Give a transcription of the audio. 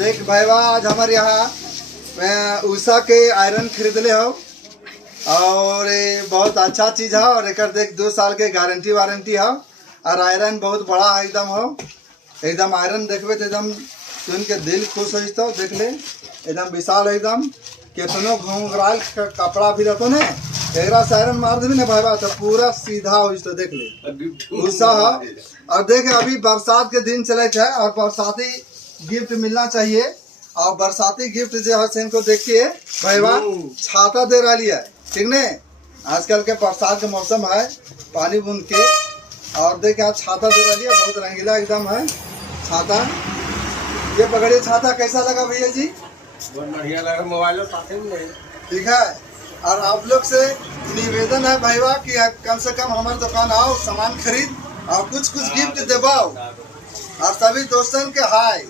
देख भाईवा आज हमारे यहाँ मैं उषा के आयरन खरीद ले हो और ये बहुत अच्छा चीज़ है और एक देख 2 साल के गारंटी वारंटी है और आयरन बहुत बड़ा है एकदम आयरन देखबे तो एकदम सुन के दिल खुश हो तो देख ले एकदम विशाल एकदम कितनो घुंघराल कपड़ा भी रहते ने एक से आयरन मार देवी ना भाईवा तो पूरा सीधा हो तो देख ले उषा है। और देख अभी बरसात के दिन चले थे और बरसाती गिफ्ट मिलना चाहिए और बरसाती गिफ्ट जो है इनको देख के भाईवा छाता दे रही है ठीक ने आजकल के बरसात के मौसम है पानी बूंद के और देख आज छाता दे रही है बहुत रंगीला एकदम है छाता। ये पकड़िए छाता कैसा लगा भैया जी? बहुत बढ़िया लगा मोबाइल साथ में ठीक है। और आप लोग से निवेदन है भाईवा कि कम से कम हमारे दुकान आओ सामान खरीद और कुछ गिफ्ट देवाओ और सभी दोस्तों के हाय।